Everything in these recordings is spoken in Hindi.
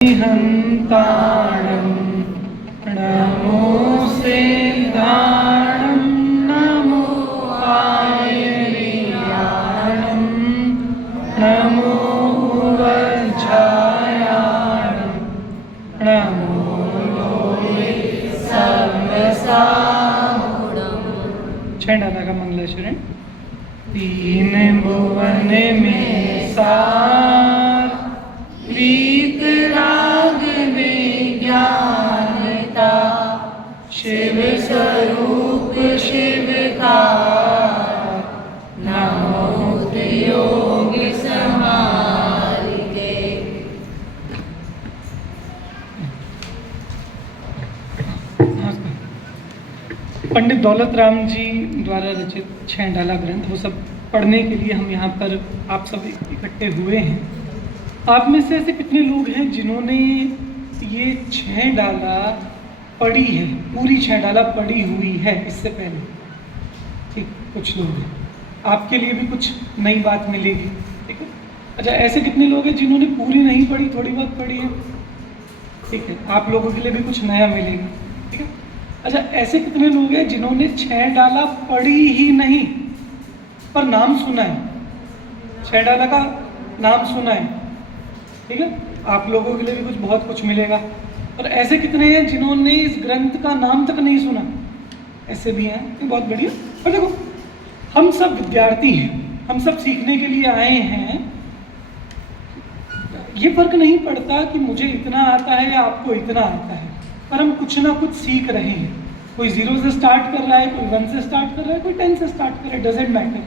हन्ताणं नमो सिद्धाणं नमो आयर्याणं नमो वज्रायाणं नमो लोहे सर्वसाहुणम्। छंडाला का मंगलाचरण। तीन भुवन में सार वीतराग विज्ञानता शिव स्वरूप शिव का नमो योग समारिते। पंडित दौलत राम जी द्वारा रचित छंडाला ग्रंथ, वो सब पढ़ने के लिए हम यहाँ पर आप सब इकट्ठे हुए हैं। आप में से ऐसे कितने लोग हैं जिन्होंने ये छंडाला पढ़ी है, पूरी छंडाला पढ़ी हुई है इससे पहले? ठीक, कुछ लोग हैं। आपके लिए भी कुछ नई बात मिलेगी, ठीक है। अच्छा, ऐसे कितने लोग हैं जिन्होंने पूरी नहीं पढ़ी, थोड़ी बहुत पढ़ी है? ठीक है, आप लोगों के लिए भी कुछ नया मिलेगा, ठीक है। अच्छा, ऐसे कितने लोग हैं जिन्होंने छंडाला पढ़ी ही नहीं पर नाम सुना है, छंडाला का नाम सुना है, ठीक है। आप लोगों के लिए भी बहुत कुछ मिलेगा। और ऐसे कितने हैं जिन्होंने इस ग्रंथ का नाम तक नहीं सुना? ऐसे भी हैं, ये बहुत बढ़िया। और देखो, हम सब विद्यार्थी हैं, हम सब सीखने के लिए आए हैं। ये फर्क नहीं पड़ता कि मुझे इतना आता है या आपको इतना आता है, पर हम कुछ ना कुछ सीख रहे हैं। कोई 0 से स्टार्ट कर रहा है, कोई 1 से स्टार्ट कर रहा है, कोई 10 से स्टार्ट कर रहा है, डजेंट मैटर,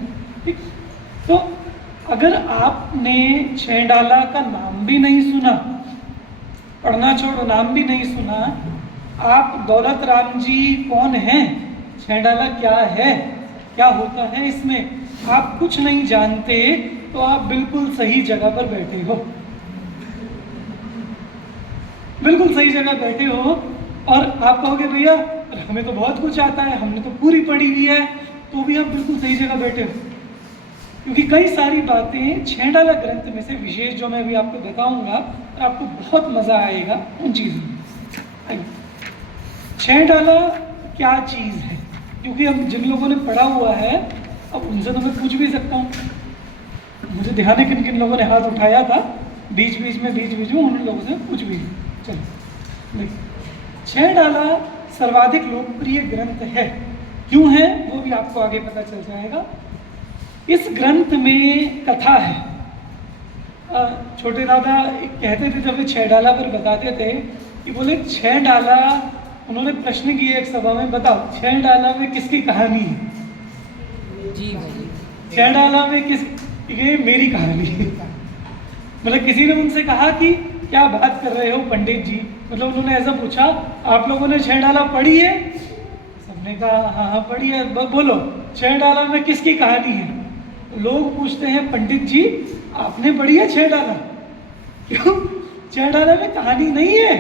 ठीक। तो अगर आपने छंडाला का नाम भी नहीं सुना, पढ़ना छोड़ो, नाम भी नहीं सुना, आप दौलत राम जी कौन हैं, छंडाला क्या है, क्या होता है इसमें, आप कुछ नहीं जानते, तो आप बिल्कुल सही जगह पर बैठे हो, बिल्कुल सही जगह बैठे हो। और आप कहोगे भैया हमें तो बहुत कुछ आता है, हमने तो पूरी पढ़ी हुई है, तो भी आप बिल्कुल सही जगह बैठे हो। क्योंकि कई सारी बातें छंडाला ग्रंथ में से विशेष जो मैं अभी आपको बताऊंगा, और आपको बहुत मज़ा आएगा उन चीज़ों में। छंडाला क्या चीज़ है, क्योंकि हम जिन लोगों ने पढ़ा हुआ है, अब उनसे तो मैं पूछ भी सकता हूँ। मुझे ध्यान है किन किन लोगों ने हाथ उठाया था, बीच बीच में उन लोगों से पूछ भी। चलो, छंडाला सर्वाधिक लोकप्रिय ग्रंथ है। क्यों है वो भी आपको आगे पता चल जाएगा। इस ग्रंथ में कथा है। छोटे दादा कहते थे जब वे छंडाला पर बताते थे कि बोले छंडाला, उन्होंने प्रश्न किए एक सभा में, बताओ छंडाला में किसकी कहानी है? जी भाई, छंडाला में किस, ये मेरी कहानी है। मतलब किसी ने उनसे कहा कि क्या बात कर रहे हो पंडित जी, मतलब उन्होंने ऐसा पूछा, आप लोगों ने छंडाला पढ़ी है? सबने कहा हाँ हाँ पढ़ी है। बोलो छंडाला में किसकी कहानी है? लोग पूछते हैं पंडित जी आपने पढ़ी है छंडाला? क्यों, छंडाला में कहानी नहीं है,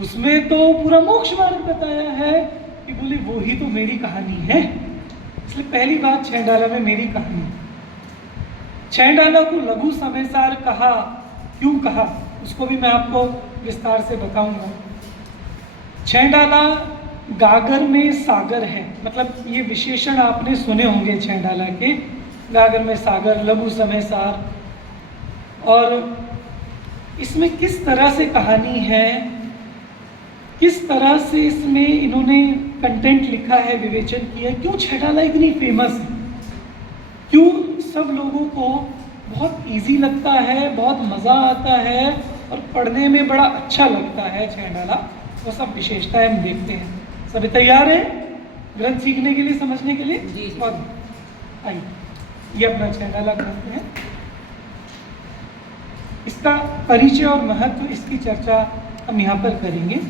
उसमें तो पूरा मोक्ष मार्ग बताया है। कि बोले वो ही तो मेरी कहानी है। इसलिए पहली बात, छंडाला में मेरी कहानी। छंडाला को लघु समयसार कहा, क्यों कहा, उसको भी मैं आपको विस्तार से बताऊंगा। छंडाला गागर में सागर है, मतलब ये विशेषण आपने सुने होंगे छंडाला के, गागर में सागर, लघु समयसार। और इसमें किस तरह से कहानी है, किस तरह से इसमें इन्होंने कंटेंट लिखा है, विवेचन किया है, क्यों छंडाला इतनी फेमस है, क्यों सब लोगों को बहुत इजी लगता है, बहुत मज़ा आता है और पढ़ने में बड़ा अच्छा लगता है छंडाला, वो सब विशेषताएं हम देखते हैं। सभी तैयार हैं ग्रंथ सीखने के लिए, समझने के लिए? जी। बहुत आइए, ये अपना छंडाला ग्रंथ है, इसका परिचय और महत्व, इसकी चर्चा हम यहाँ पर करेंगे।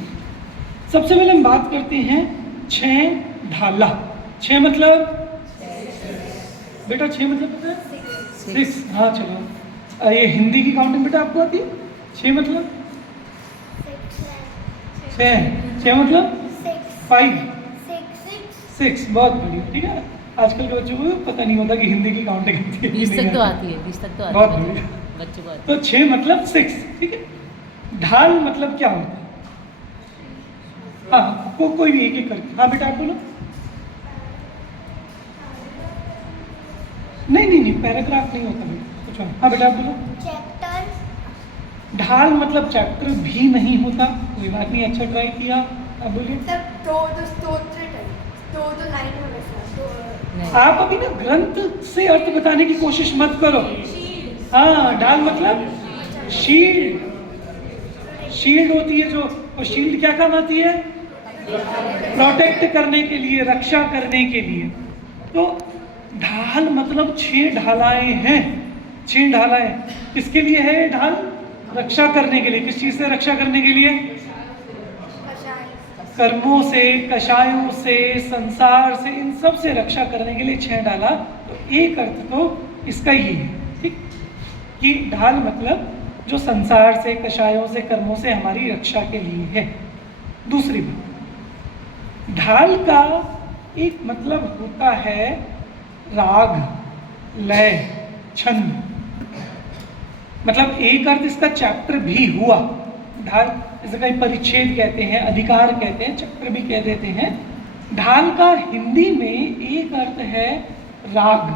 सबसे पहले हम बात करते हैं छंडाला। छः मतलब बेटा, 6 मतलब पता है? 6। हाँ चलो, ये हिंदी की काउंटिंग बेटा आपको आती है? 6 मतलब 6 मतलब 5 6, बहुत बढ़िया, ठीक है। आजकल के बच्चों को पता नहीं होता कि हिंदी की काउंटिंग आती है, 20 तक तो आती है, 20 तक तो आती है, बहुत बढ़िया बच्चों को आती है। तो 6 मतलब 6, ठीक है। ढाल मतलब क्या होता है? हाँ, कोई भी एक एक करके। हाँ बेटा आप बोलो। नहीं, पैराग्राफ नहीं होता बेटा, कुछ और। हाँ बेटा आप बोलो। चैप्टर। ढाल मतलब चैप्टर भी नहीं होता, कोई बात नहीं, अच्छा ट्राई किया। अब बोलिए। आप अभी ना ग्रंथ से अर्थ बताने की कोशिश मत करो। हाँ, ढाल मतलब शील्ड। शील्ड होती है जो, और शील्ड क्या काम आती है? प्रोटेक्ट करने के लिए, रक्षा करने के लिए। तो ढाल मतलब 6 ढालाएं हैं। 6 ढालाएं किसके लिए है? ढाल रक्षा करने के लिए। किस चीज से रक्षा करने के लिए? कर्मों से, कषायों से, संसार से, इन सब से रक्षा करने के लिए 6 ढाला। तो एक अर्थ तो इसका ही है, ठीक, कि ढाल मतलब जो संसार से, कषायों से, कर्मों से हमारी रक्षा के लिए है। दूसरी बात, ढाल का एक मतलब होता है राग, लय, छंद। मतलब एक अर्थ इसका चैप्टर भी हुआ। ढाल जैसे कई परिच्छेद कहते हैं, अधिकार कहते हैं, चक्र भी कह देते हैं। ढाल का हिंदी में एक अर्थ है राग।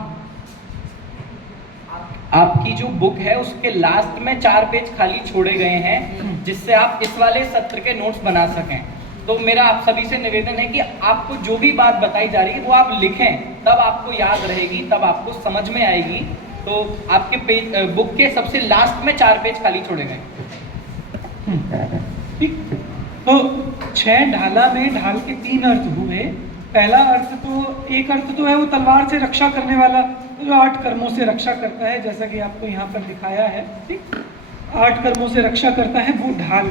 आपकी जो बुक है उसके लास्ट में 4 पेज खाली छोड़े गए हैं, जिससे आप इस वाले सत्र के नोट्स बना सकें। तो मेरा आप सभी से निवेदन है कि आपको जो भी बात बताई जा रही है वो आप लिखें, तब आपको याद रहेगी, तब आपको समझ में आएगी। तो आपके पेज बुक के सबसे लास्ट में 4 पेज खाली छोड़े गए। ठीक, तो 6 ढाला में ढाल के 3 अर्थ हुए। पहला अर्थ तो, एक अर्थ तो है वो तलवार से रक्षा करने वाला, जो 8 कर्मों से रक्षा करता है, जैसा कि आपको यहाँ पर दिखाया है। ठीक, 8 कर्मों से रक्षा करता है, वो ढाल।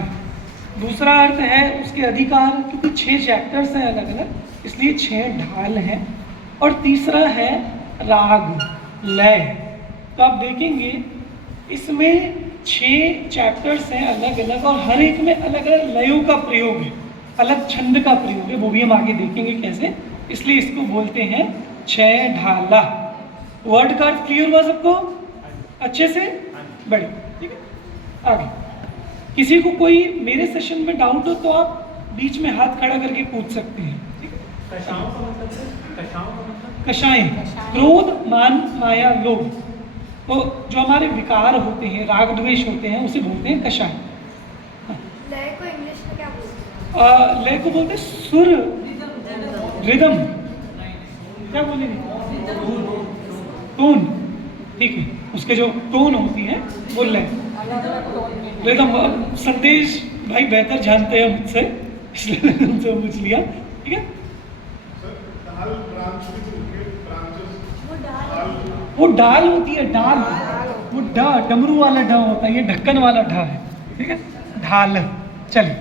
दूसरा अर्थ है उसके अधिकार, क्योंकि 6 चैप्टर्स हैं अलग अलग, इसलिए 6 ढाल हैं। और तीसरा है राग, लय। तो आप देखेंगे इसमें 6 चैप्टर्स हैं अलग अलग, और हर एक में अलग अलग लयों का प्रयोग है, अलग छंद का प्रयोग है, वो भी हम आगे देखेंगे कैसे। इसलिए इसको बोलते हैं 6 ढाला। वर्ड का अर्थ क्लियर हुआ सबको अच्छे से? बढ़िया, ठीक है। आगे किसी को कोई मेरे सेशन में डाउट हो तो आप बीच में हाथ खड़ा करके पूछ सकते हैं, ठीक है। कषाय, क्रोध, मान, माया, लोभ। तो जो हमारे विकार होते हैं, राग द्वेष होते हैं, उसे बोलते हैं कषाय। लय को इंग्लिश में क्या बोलते हैं? लय को बोलते हैं सुर, रिदम। क्या बोलेंगे? टोन, ठीक है। उसके जो टोन होती है वो लय, रिदम। संदेश भाई बेहतर जानते हैं मुझसे, इसलिए उनसे पूछ लिया, ठीक है। वो डाल होती है, डाल। वो डमरू वाला ढ होता है, ये ढक्कन वाला ढ है, ठीक है। ढाल। चलिए।